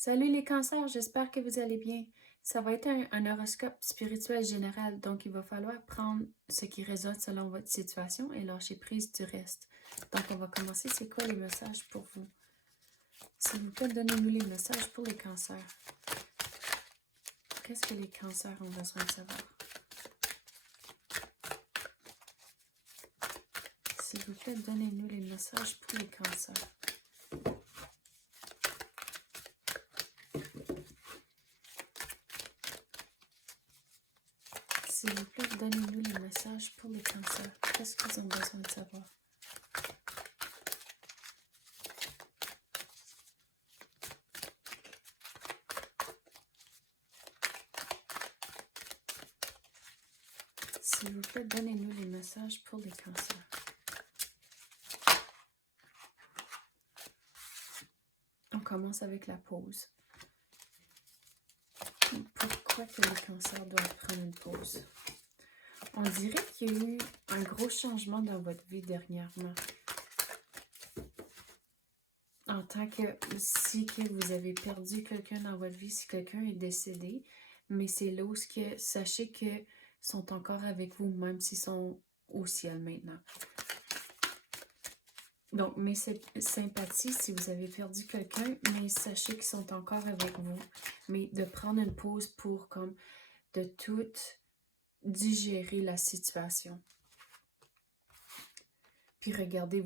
Salut les cancers, j'espère que vous allez bien. Ça va être un horoscope spirituel général, donc il va falloir prendre ce qui résonne selon votre situation et lâcher prise du reste. Donc on va commencer. C'est quoi les messages pour vous? S'il vous plaît, donnez-nous les messages pour les cancers. Qu'est-ce que les cancers ont besoin de savoir? S'il vous plaît, donnez-nous les messages pour les cancers. S'il vous plaît, donnez-nous les messages pour les cancers. Qu'est-ce qu'ils ont besoin de savoir? S'il vous plaît, donnez-nous les messages pour les cancers. On commence avec la pause. Pourquoi que les cancers doivent prendre une pause? On dirait qu'il y a eu un gros changement dans votre vie dernièrement. En tant que si que vous avez perdu quelqu'un dans votre vie, si quelqu'un est décédé, mais c'est là où sachez qu'ils sont encore avec vous, même s'ils sont au ciel maintenant. Donc, mes sympathies si vous avez perdu quelqu'un, mais sachez qu'ils sont encore avec vous. Mais de prendre une pause pour comme de tout digérer la situation. Puis regardez,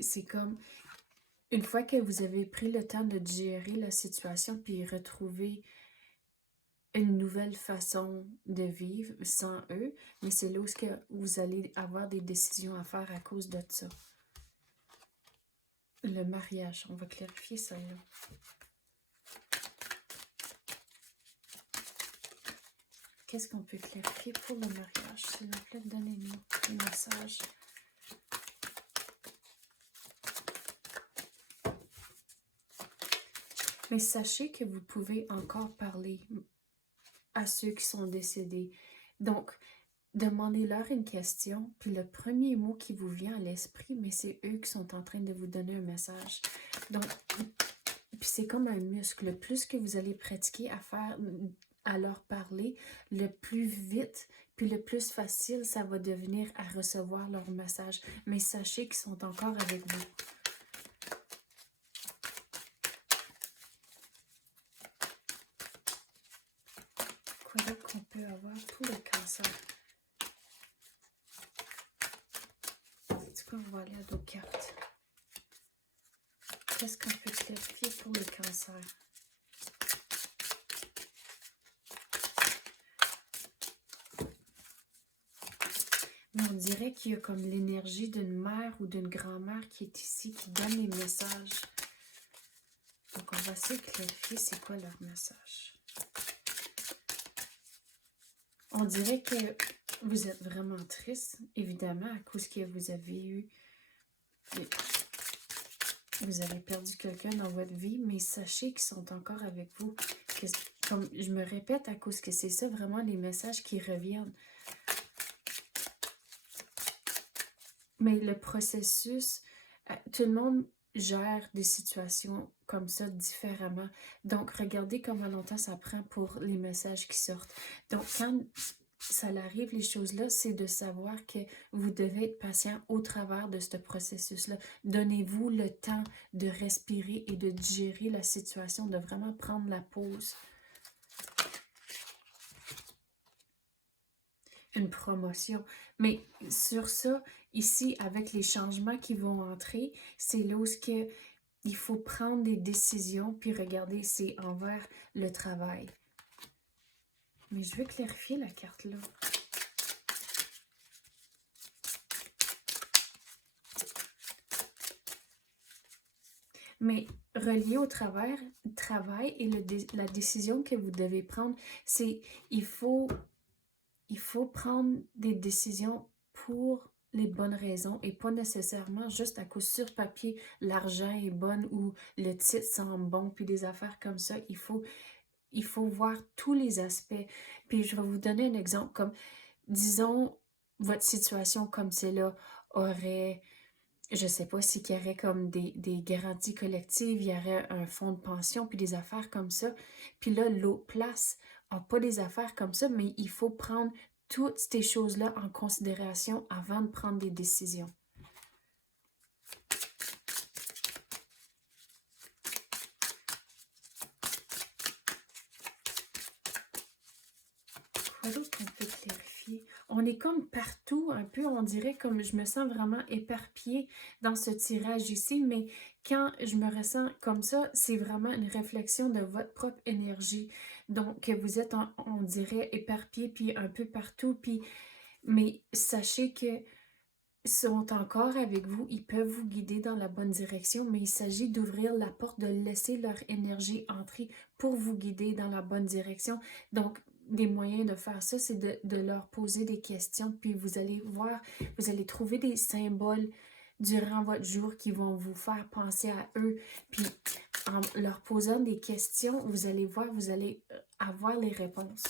c'est comme une fois que vous avez pris le temps de digérer la situation, puis retrouver une nouvelle façon de vivre sans eux, mais c'est là où vous allez avoir des décisions à faire à cause de ça. Le mariage, on va clarifier ça là. Qu'est-ce qu'on peut clarifier pour le mariage? S'il vous plaît, donnez-nous un message. Mais sachez que vous pouvez encore parler à ceux qui sont décédés. Donc, demandez-leur une question, puis le premier mot qui vous vient à l'esprit, mais c'est eux qui sont en train de vous donner un message. Donc, puis c'est comme un muscle. Le plus que vous allez pratiquer à leur parler, le plus vite, puis le plus facile, ça va devenir à recevoir leur message. Mais sachez qu'ils sont encore avec vous. Quoi d'autre qu'on peut avoir pour le cancer? On va aller à d'autres cartes. Qu'est-ce qu'on peut clarifier pour le cancer? Mais on dirait qu'il y a comme l'énergie d'une mère ou d'une grand-mère qui est ici, qui donne les messages. Donc on va essayer de clarifier c'est quoi leur message. On dirait que vous êtes vraiment triste, évidemment, à cause que vous avez eu... Vous avez perdu quelqu'un dans votre vie, mais sachez qu'ils sont encore avec vous. Comme je me répète, à cause que c'est ça vraiment les messages qui reviennent. Mais le processus, tout le monde gère des situations comme ça différemment. Donc, regardez comment longtemps ça prend pour les messages qui sortent. Donc, quand ça arrive, les choses-là, c'est de savoir que vous devez être patient au travers de ce processus-là. Donnez-vous le temps de respirer et de digérer la situation, de vraiment prendre la pause. Une promotion. Mais sur ça, ici, avec les changements qui vont entrer, c'est là où il faut prendre des décisions, puis regarder, c'est envers le travail. Mais je veux clarifier la carte là. Mais relié au travail et la décision que vous devez prendre, c'est il faut prendre des décisions pour les bonnes raisons et pas nécessairement juste à cause sur papier, l'argent est bon ou le titre semble bon, puis des affaires comme ça. Il faut voir tous les aspects. Puis je vais vous donner un exemple comme, disons, votre situation comme celle-là aurait je sais pas s'il y aurait comme des garanties collectives, il y aurait un fonds de pension, puis des affaires comme ça. Puis là, l'autre place n'a pas des affaires comme ça, mais il faut prendre toutes ces choses-là en considération avant de prendre des décisions. Quoi d'autre qu'on peut clarifier? On est comme partout, un peu, on dirait comme je me sens vraiment éparpillée dans ce tirage ici, mais quand je me ressens comme ça, c'est vraiment une réflexion de votre propre énergie. Donc, que vous êtes, on dirait, éparpillé, puis un peu partout, puis, mais sachez que sont encore avec vous, ils peuvent vous guider dans la bonne direction, mais il s'agit d'ouvrir la porte, de laisser leur énergie entrer pour vous guider dans la bonne direction. Donc, des moyens de faire ça, c'est de leur poser des questions, puis vous allez voir, vous allez trouver des symboles durant votre jour qui vont vous faire penser à eux, puis en leur posant des questions, vous allez voir, vous allez avoir les réponses.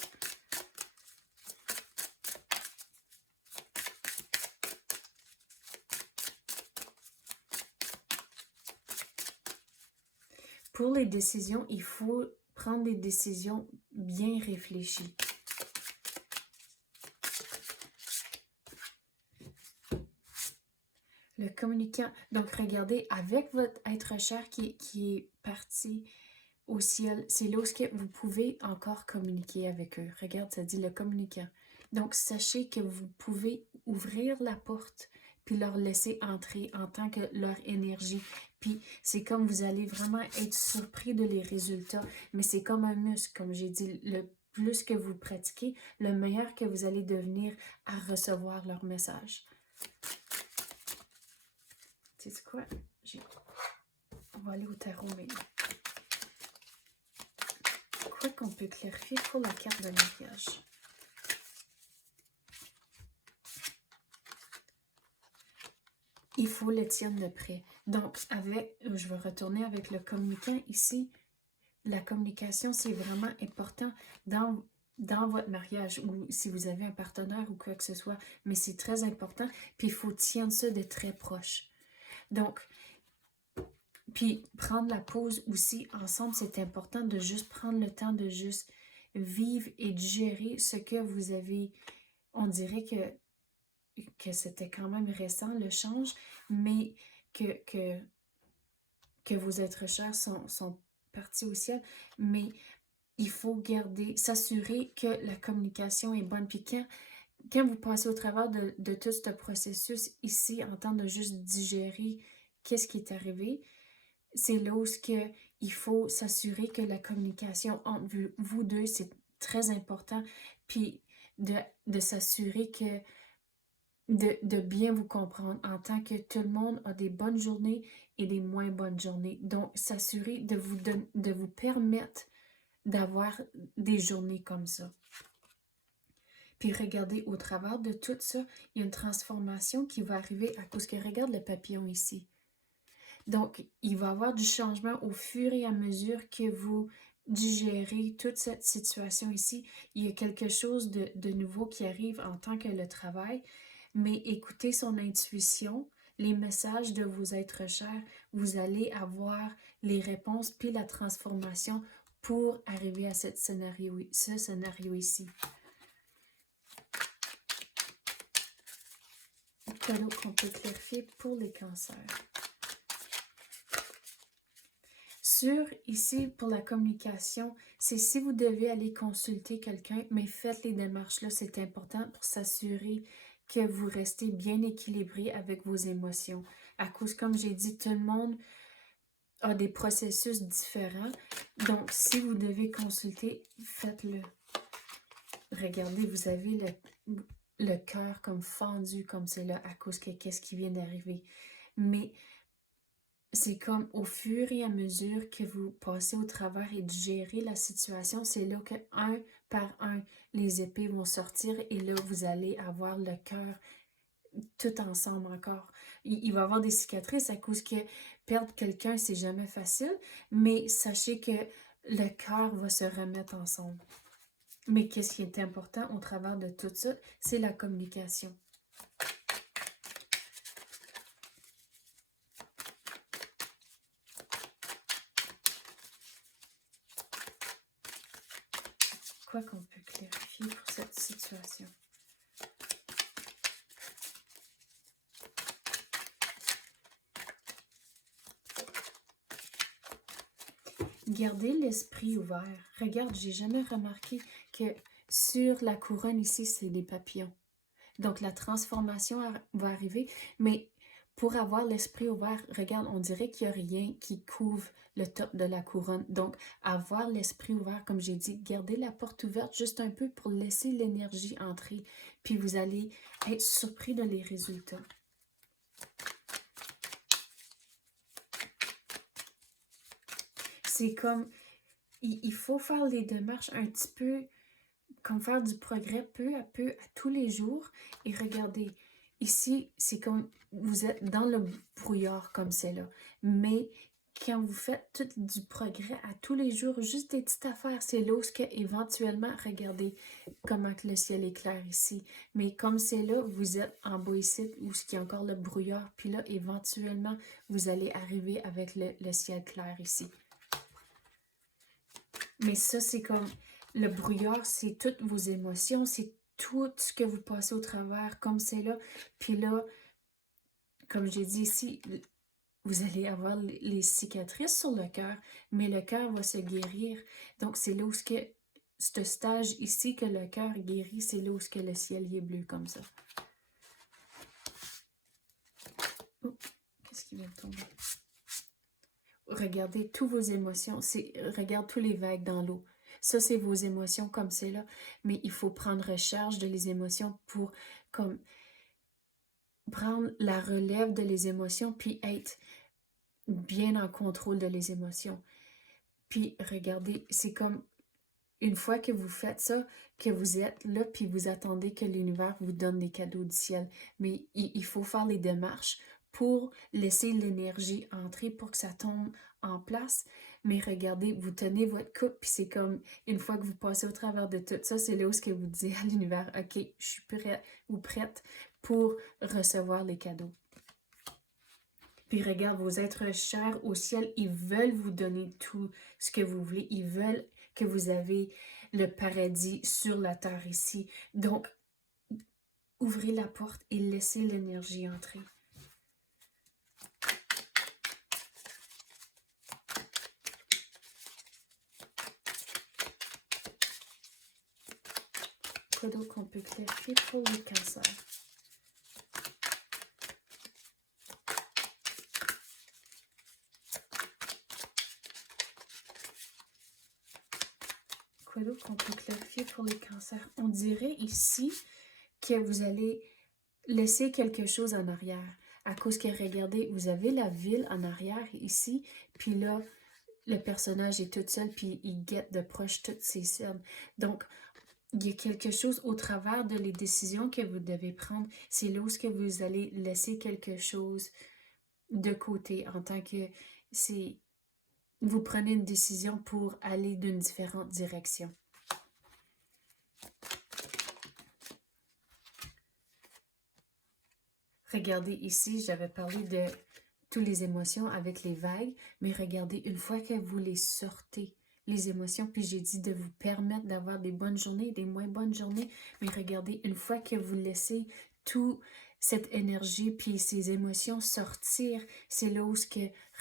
Pour les décisions, il faut prendre des décisions bien réfléchies. Le communicant. Donc, regardez, avec votre être cher qui est parti au ciel, c'est là où vous pouvez encore communiquer avec eux. Regarde, ça dit le communicant. Donc, sachez que vous pouvez ouvrir la porte puis leur laisser entrer en tant que leur énergie. Puis, c'est comme vous allez vraiment être surpris de les résultats, mais c'est comme un muscle, comme j'ai dit, le plus que vous pratiquez, le meilleur que vous allez devenir à recevoir leur message. Tu sais quoi? On va aller au tarot maintenant. Quoi qu'on peut clarifier pour la carte de mariage? Il faut le tienne de près. Donc, je vais retourner avec le communicant ici. La communication, c'est vraiment important dans votre mariage ou si vous avez un partenaire ou quoi que ce soit. Mais c'est très important. Puis, il faut tiendre ça de très proche. Donc, puis prendre la pause aussi ensemble, c'est important de juste prendre le temps de juste vivre et digérer ce que vous avez. On dirait que c'était quand même récent le change, mais que vos êtres chers sont partis au ciel, mais il faut s'assurer que la communication est bonne. Puis quand vous passez au travers de tout ce processus ici, en temps de juste digérer qu'est-ce qui est arrivé, c'est là où il faut s'assurer que la communication entre vous deux, c'est très important. Puis de s'assurer que de bien vous comprendre en tant que tout le monde a des bonnes journées et des moins bonnes journées. Donc, s'assurer de vous permettre d'avoir des journées comme ça. Puis regardez, au travers de tout ça, il y a une transformation qui va arriver à cause que regarde le papillon ici. Donc, il va y avoir du changement au fur et à mesure que vous digérez toute cette situation ici. Il y a quelque chose de nouveau qui arrive en tant que le travail, mais écoutez son intuition, les messages de vos êtres chers, vous allez avoir les réponses puis la transformation pour arriver à ce scénario ici. Quoi d'autre qu'on peut clarifier pour les cancers? Ici, pour la communication, c'est si vous devez aller consulter quelqu'un, mais faites les démarches là, c'est important pour s'assurer que vous restez bien équilibré avec vos émotions. À cause, comme j'ai dit, tout le monde a des processus différents. Donc, si vous devez consulter, faites-le. Regardez, vous avez le cœur comme fendu comme c'est là à cause que qu'est-ce qui vient d'arriver. Mais c'est comme au fur et à mesure que vous passez au travers et digérez la situation, c'est là que un par un, les épées vont sortir et là, vous allez avoir le cœur tout ensemble encore. Il va y avoir des cicatrices à cause que perdre quelqu'un, c'est jamais facile, mais sachez que le cœur va se remettre ensemble. Mais qu'est-ce qui est important au travers de tout ça, c'est la communication. quoi qu'on peut clarifier pour cette situation? Gardez l'esprit ouvert. Regarde, j'ai jamais remarqué que sur la couronne ici, c'est des papillons. Donc, la transformation va arriver, mais pour avoir l'esprit ouvert, regarde, on dirait qu'il n'y a rien qui couvre le top de la couronne. Donc, avoir l'esprit ouvert, comme j'ai dit, gardez la porte ouverte juste un peu pour laisser l'énergie entrer. Puis, vous allez être surpris de les résultats. C'est comme, il faut faire les démarches un petit peu, comme faire du progrès peu à peu, à tous les jours. Et regardez, ici, c'est comme, vous êtes dans le brouillard comme c'est là. Mais quand vous faites tout du progrès à tous les jours, juste des petites affaires, c'est là où éventuellement, regardez comment que le ciel est clair ici. Mais comme c'est là, vous êtes en bas ici, où il y a encore le brouillard. Puis là, éventuellement, vous allez arriver avec le ciel clair ici. Mais ça, c'est comme le brouillard, c'est toutes vos émotions, c'est tout ce que vous passez au travers, comme c'est là. Puis là, comme j'ai dit ici, vous allez avoir les cicatrices sur le cœur, mais le cœur va se guérir. Donc, c'est là où ce stage ici que le cœur guérit, c'est là où le ciel est bleu comme ça. Oh, qu'est-ce qui vient de tomber? Regardez toutes vos émotions. Regarde tous les vagues dans l'eau. Ça, c'est vos émotions comme c'est là. Mais il faut prendre charge de les émotions pour comme prendre la relève de les émotions puis être bien en contrôle de les émotions. Puis regardez, c'est comme une fois que vous faites ça, que vous êtes là puis vous attendez que l'univers vous donne des cadeaux du ciel. Mais il faut faire les démarches pour laisser l'énergie entrer pour que ça tombe en place. Mais regardez, vous tenez votre coupe, puis c'est comme, une fois que vous passez au travers de tout ça, c'est là où ce que vous dites à l'univers, « Ok, je suis prêt ou prête pour recevoir les cadeaux. » Puis regarde, vos êtres chers au ciel, ils veulent vous donner tout ce que vous voulez. Ils veulent que vous avez le paradis sur la terre ici. Donc, ouvrez la porte et laissez l'énergie entrer. Quoi d'autre qu'on peut clarifier pour les cancers? Quoi d'autre qu'on peut clarifier pour les cancers? On dirait ici que vous allez laisser quelque chose en arrière. À cause que, regardez, vous avez la ville en arrière ici, puis là, le personnage est tout seul, puis il guette de proche toutes ces scènes. Donc, il y a quelque chose au travers de les décisions que vous devez prendre. C'est là où vous allez laisser quelque chose de côté en tant que vous prenez une décision pour aller d'une différente direction. Regardez ici, j'avais parlé de toutes les émotions avec les vagues, mais regardez, une fois que vous les sortez, les émotions, puis j'ai dit de vous permettre d'avoir des bonnes journées, des moins bonnes journées, mais regardez, une fois que vous laissez toute cette énergie puis ces émotions sortir, c'est là où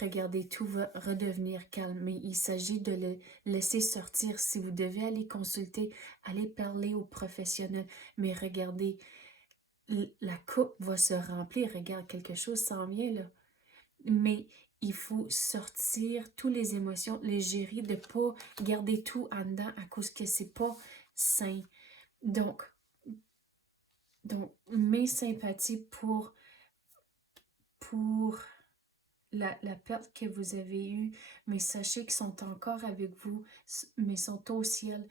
regardez, tout va redevenir calme, mais il s'agit de le laisser sortir. Si vous devez aller consulter, allez parler aux professionnels, mais regardez, la coupe va se remplir, regarde, quelque chose s'en vient là. Mais il faut sortir toutes les émotions, les gérer, de ne pas garder tout en dedans à cause que c'est pas sain. Donc mes sympathies pour la perte que vous avez eue, mais sachez qu'ils sont encore avec vous, mais sont au ciel,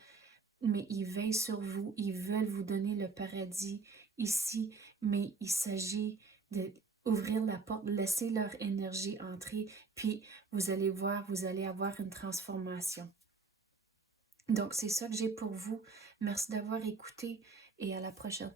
mais ils veillent sur vous, ils veulent vous donner le paradis ici, mais il s'agit de ouvrir la porte, laisser leur énergie entrer, puis vous allez voir, vous allez avoir une transformation. Donc, c'est ça que j'ai pour vous. Merci d'avoir écouté et à la prochaine.